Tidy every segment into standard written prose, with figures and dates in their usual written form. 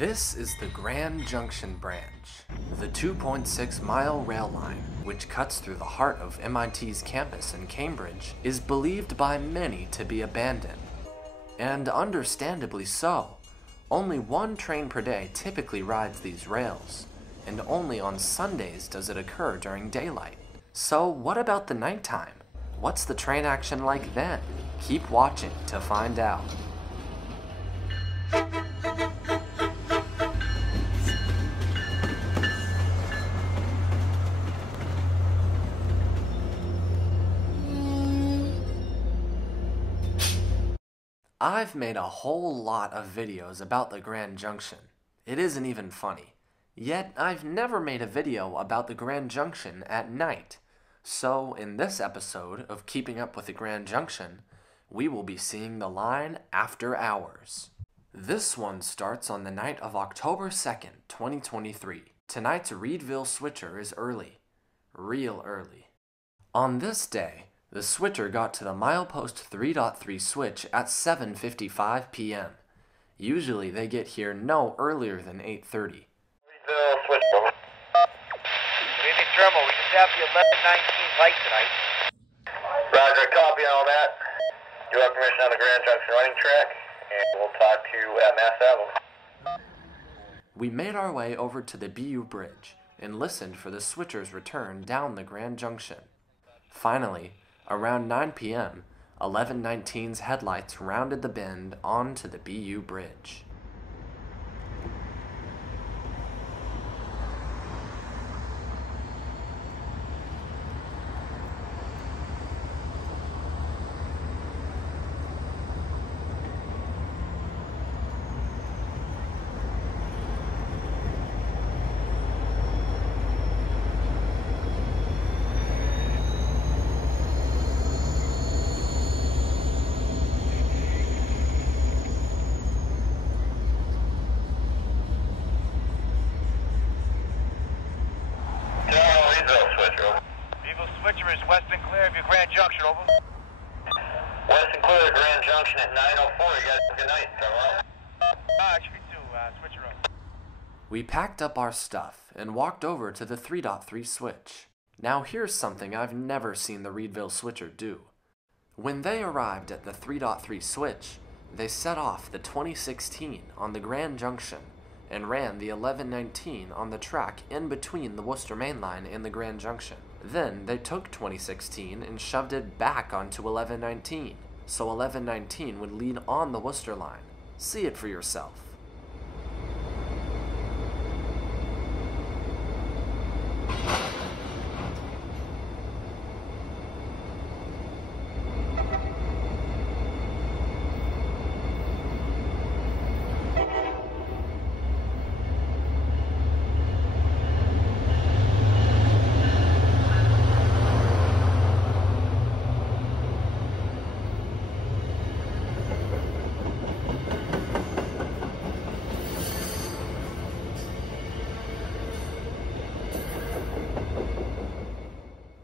This is the Grand Junction branch, the 2.6-mile rail line, which cuts through the heart of MIT's campus in Cambridge, is believed by many to be abandoned. And understandably so. Only one train per day typically rides these rails, and only on Sundays does it occur during daylight. So what about the nighttime? What's the train action like then? Keep watching to find out. I've made a whole lot of videos about the Grand Junction. It isn't even funny. Yet, I've never made a video about the Grand Junction at night. So, in this episode of Keeping Up with the Grand Junction, we will be seeing the line after hours. This one starts on the night of October 2nd, 2023. Tonight's Reedville switcher is early. Real early. On this day, the switcher got to the milepost 3.3 switch at 7:55 p.m. Usually they get here no earlier than 8:30. Reedville switch, over. Good evening, Thermal. We just have the 11:19 light tonight. Roger, copy on all that. You have permission on the Grand Junction running track, and we'll talk to you at Mass Ave. We made our way over to the BU Bridge and listened for the switcher's return down the Grand Junction. Finally, around 9 p.m., 1119's headlights rounded the bend onto the BU Bridge. Switcher is west and clear of your Grand Junction, over. West and clear of Grand Junction at 9:04. You guys have a good night. Farewell. Should be two. Switcher up. We packed up our stuff and walked over to the 3.3 switch. Now here's something I've never seen the Reedville switcher do. When they arrived at the 3.3 switch, they set off the 2016 on the Grand Junction and ran the 1119 on the track in between the Worcester Main Line and the Grand Junction. Then they took 2016 and shoved it back onto 1119, so 1119 would lead on the Worcester line. See it for yourself.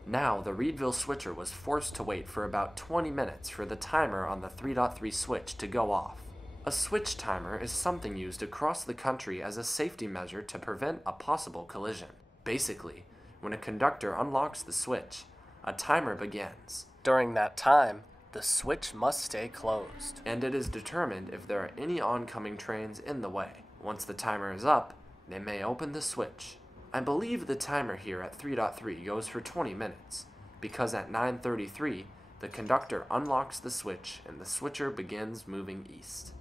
Now, the Reedville switcher was forced to wait for about 20 minutes for the timer on the 3.3 switch to go off. A switch timer is something used across the country as a safety measure to prevent a possible collision. Basically, when a conductor unlocks the switch, a timer begins. During that time, the switch must stay closed, and it is determined if there are any oncoming trains in the way. Once the timer is up, they may open the switch. I believe the timer here at 3.3 goes for 20 minutes, because at 9:33, the conductor unlocks the switch and the switcher begins moving east.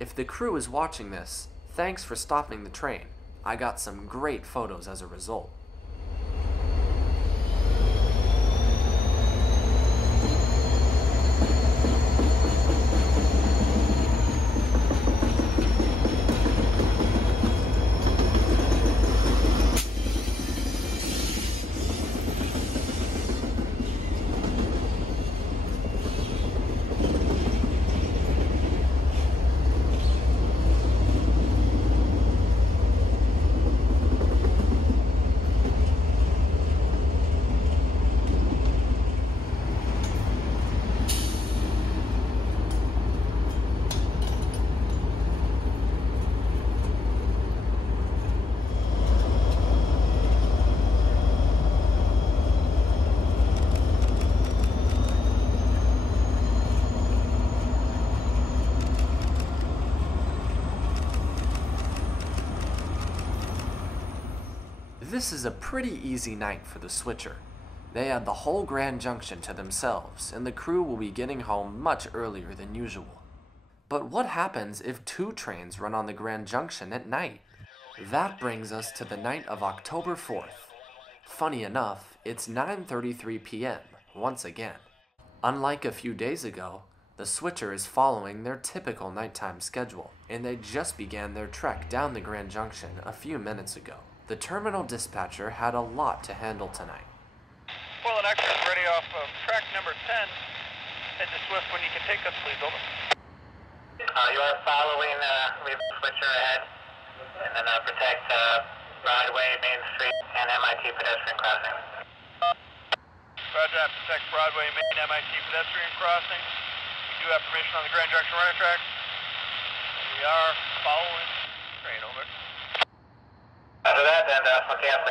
If the crew is watching this, thanks for stopping the train. I got some great photos as a result. This is a pretty easy night for the switcher. They had the whole Grand Junction to themselves, and the crew will be getting home much earlier than usual. But what happens if 2 trains run on the Grand Junction at night? That brings us to the night of October 4th. Funny enough, it's 9:33 p.m. once again. Unlike a few days ago, the switcher is following their typical nighttime schedule, and they just began their trek down the Grand Junction a few minutes ago. The terminal dispatcher had a lot to handle tonight. Portland Extra is ready off of track number 10. Head to Swift when you can take us, please. Over. You are following the switcher ahead, and then protect Broadway, Main Street, and MIT pedestrian crossing. Roger that. Protect Broadway, Main, MIT pedestrian crossing. We do have permission on the Grand Junction running track. We are following train. Over. After that, then we'll cancel.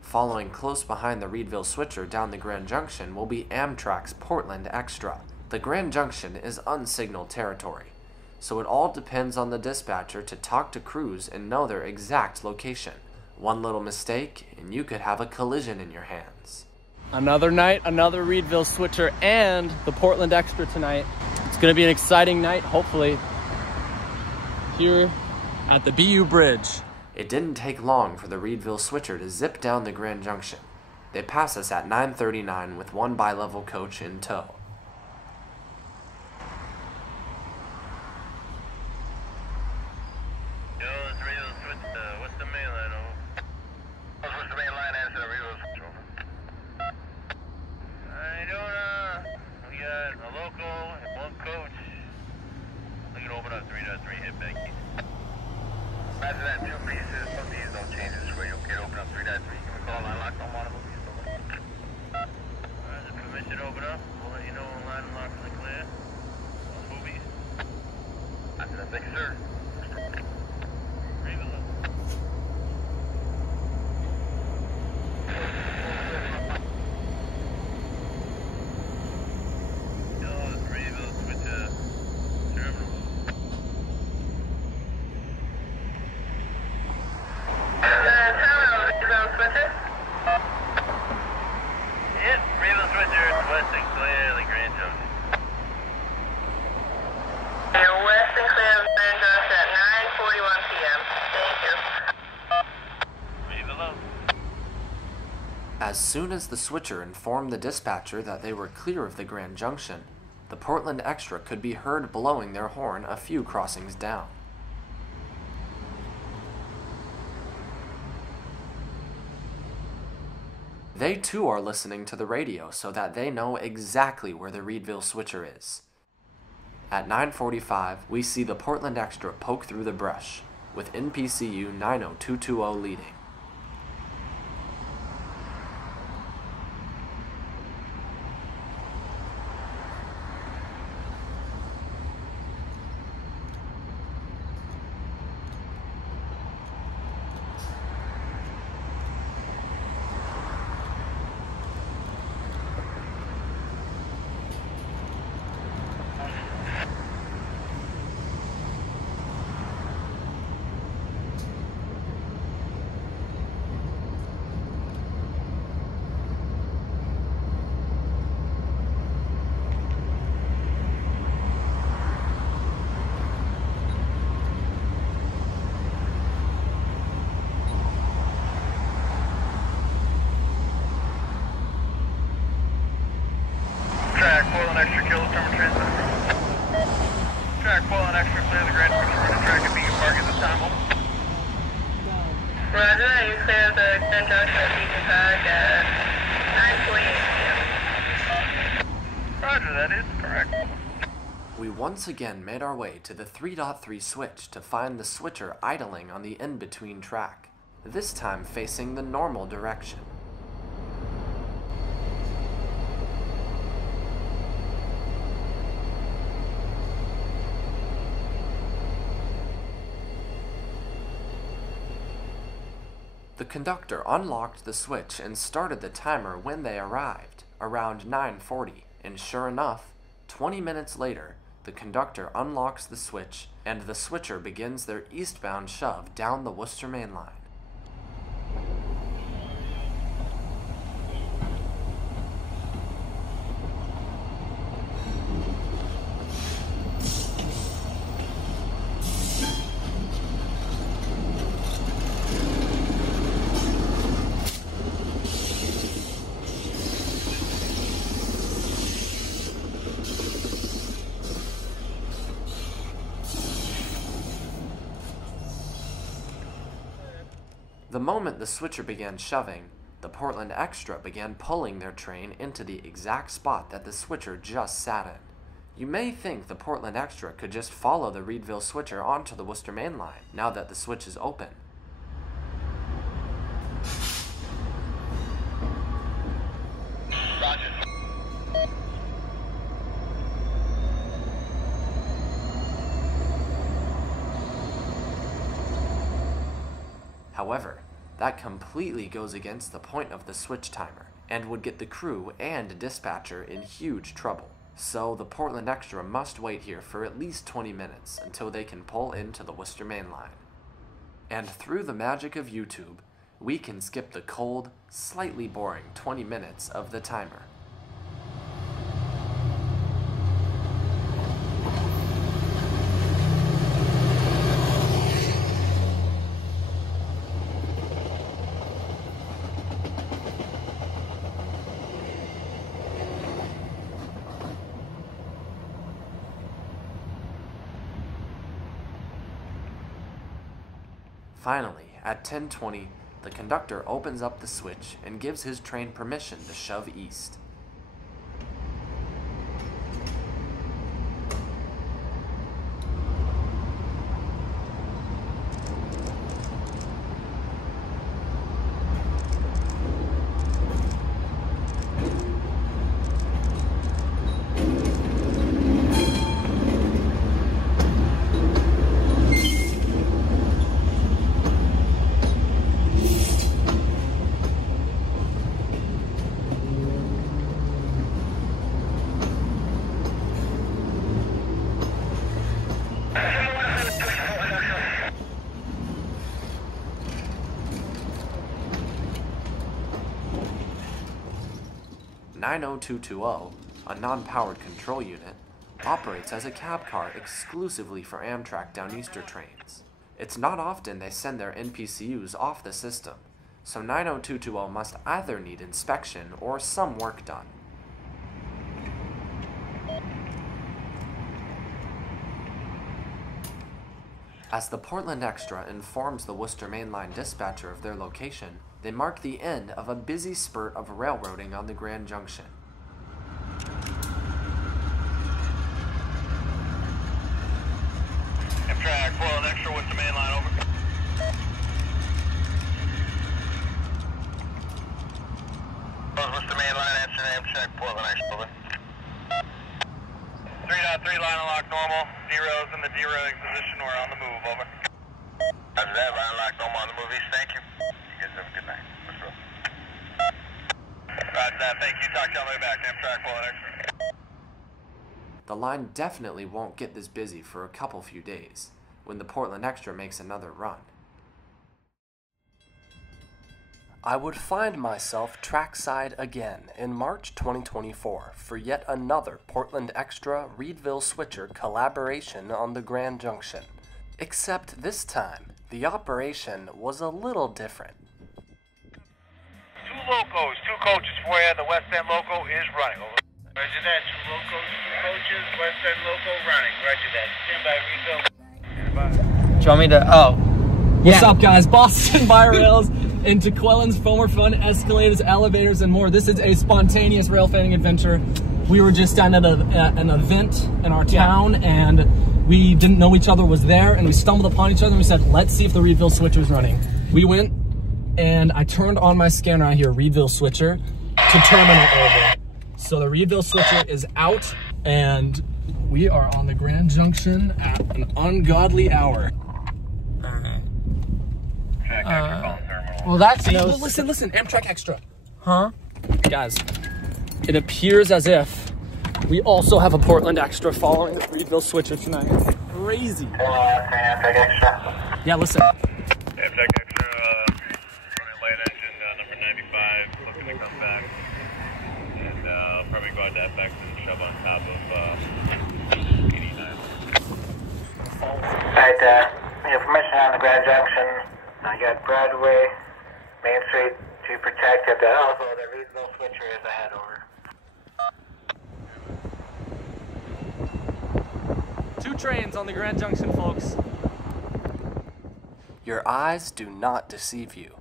Following close behind the Reedville switcher down the Grand Junction will be Amtrak's Portland Extra. The Grand Junction is unsignaled territory, so it all depends on the dispatcher to talk to crews and know their exact location. One little mistake, and you could have a collision in your hands. Another night, another Reedville switcher, and the Portland Extra tonight. It's going to be an exciting night, hopefully, here at the BU Bridge. It didn't take long for the Reedville switcher to zip down the Grand Junction. They pass us at 9:39 with one bi-level coach in tow. Yo, it's Reedville switch. What's the main line over? What's the main line answer to Reedville switch over? I don't we got a local and one coach. We can open up 3.3 hit back. Imagine that 2 pieces of these don't changes where you'll get open up 3.3. Can we call line lock on one of these? Alright, the permission to open up. We'll let you know when line lock is clear. On movies. After that, thank you, sir. As soon as the switcher informed the dispatcher that they were clear of the Grand Junction, the Portland Extra could be heard blowing their horn a few crossings down. They too are listening to the radio so that they know exactly where the Reedville switcher is. At 9:45, we see the Portland Extra poke through the brush, with NPCU 90220 leading. We once again made our way to the 3.3 switch to find the switcher idling on the in-between track, this time facing the normal direction. The conductor unlocked the switch and started the timer when they arrived, around 9:40, and sure enough, 20 minutes later, the conductor unlocks the switch and the switcher begins their eastbound shove down the Worcester Main Line. The moment the switcher began shoving, the Portland Extra began pulling their train into the exact spot that the switcher just sat in. You may think the Portland Extra could just follow the Reedville switcher onto the Worcester Main Line now that the switch is open. Roger. However, that completely goes against the point of the switch timer and would get the crew and dispatcher in huge trouble. So the Portland Extra must wait here for at least 20 minutes until they can pull into the Worcester Main Line. And through the magic of YouTube, we can skip the cold, slightly boring 20 minutes of the timer. Finally, at 10:20, the conductor opens up the switch and gives his train permission to shove east. (90220), a non-powered control unit, operates as a cab car exclusively for Amtrak Downeaster trains. It's not often they send their NPCUs off the system, so 90220 must either need inspection or some work done. As the Portland Extra informs the Worcester Main Line dispatcher of their location, they mark the end of a busy spurt of railroading on the Grand Junction. Amtrak, Portland Extra, Worcester Main Line, over. Worcester Main Line, answer Amtrak, Portland Extra, over. 3.3 line unlock normal, zeros in the derailing position, we're on the move, over. Roger that, line unlock normal on the move east, thank you. You guys have a good night. Roger that, thank you. Talk to you on the way back. Amtrak, Portland Extra. The line definitely won't get this busy for a few days, when the Portland Extra makes another run. I would find myself trackside again in March 2024 for yet another Portland Extra Reedville Switcher collaboration on the Grand Junction. Except this time, the operation was a little different. 2 locos, 2 coaches for you. The West End loco is running. Over. Roger that. 2 locos, 2 coaches. West End loco running. Roger that. Stand by, Reedville. Stand by. Do you want me to? Oh. What's up, guys? Boston by Rails into Quellen's Foamer Fun, escalators, elevators, and more. This is a spontaneous rail fanning adventure. We were just down at an event in our town, and we didn't know each other was there, and we stumbled upon each other, and we said, let's see if the Reedville Switcher is running. We went, and I turned on my scanner. I hear Reedville Switcher to terminal over. So the Reedville Switcher is out, and we are on the Grand Junction at an ungodly hour. Well, that's well, listen, Amtrak Extra. Huh? Guys, it appears as if we also have a Portland Extra following the Reedville Switcher tonight. Crazy. Amtrak Extra. Yeah, listen. Amtrak Extra, running light engine, number 95, looking to come back. And I'll probably go out to FX and shove on top of 89. Alright, information on the Grand Junction. I got Broadway, Main Street to protect at the house, or the Reedville Switcher is ahead, over. 2 trains on the Grand Junction, folks. Your eyes do not deceive you.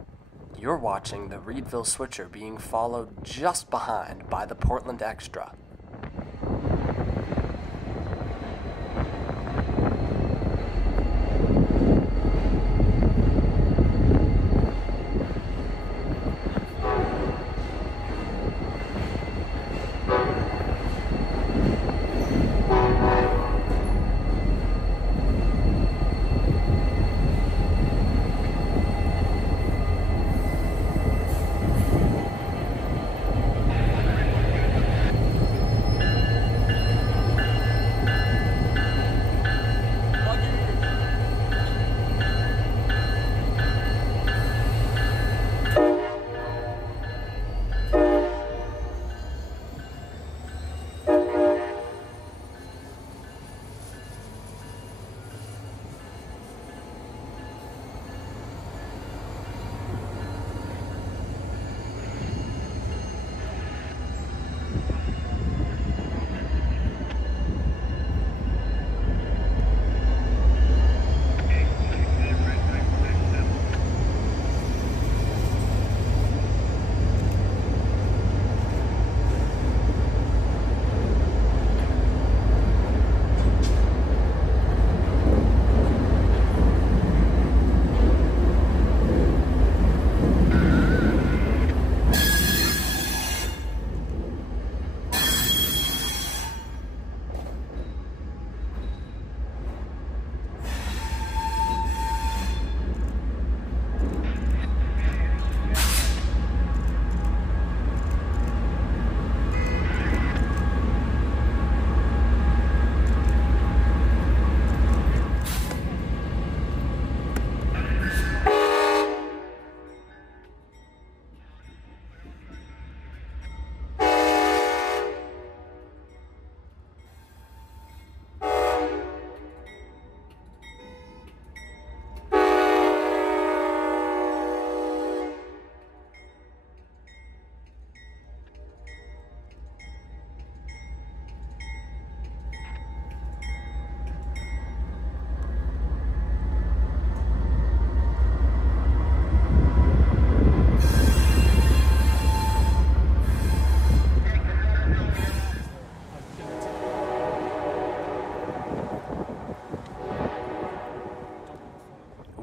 You're watching the Reedville Switcher being followed just behind by the Portland Extra.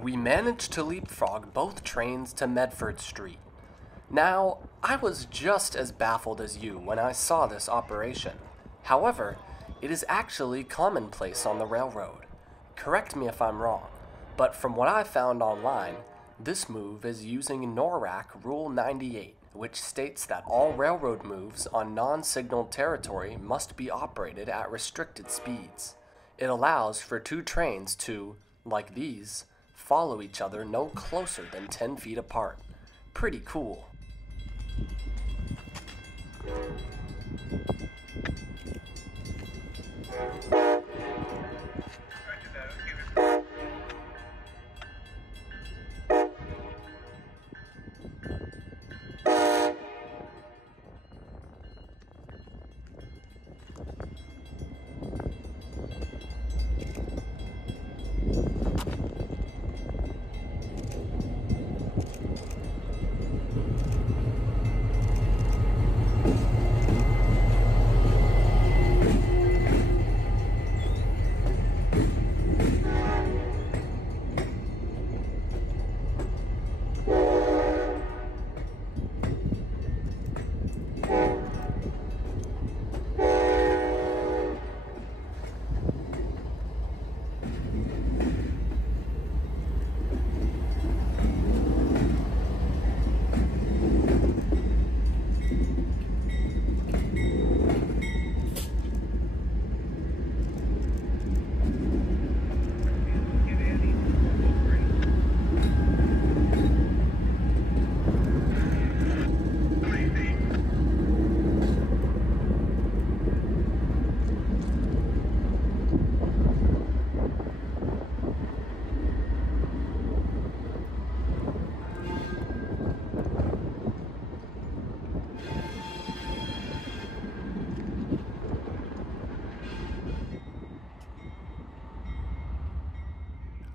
We managed to leapfrog both trains to Medford Street. Now, I was just as baffled as you when I saw this operation. However, it is actually commonplace on the railroad. Correct me if I'm wrong, but from what I found online, this move is using NORAC Rule 98, which states that all railroad moves on non-signaled territory must be operated at restricted speeds. It allows for two trains to, like these, follow each other no closer than 10 feet apart. Pretty cool.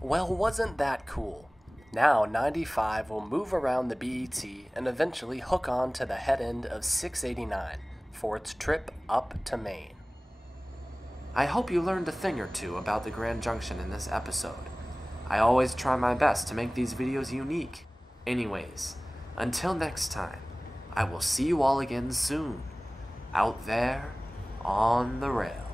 Well, wasn't that cool? Now 95 will move around the BET and eventually hook on to the head end of 689 for its trip up to Maine. I hope you learned a thing or two about the Grand Junction in this episode. I always try my best to make these videos unique. Anyways, until next time, I will see you all again soon, out there on the rail.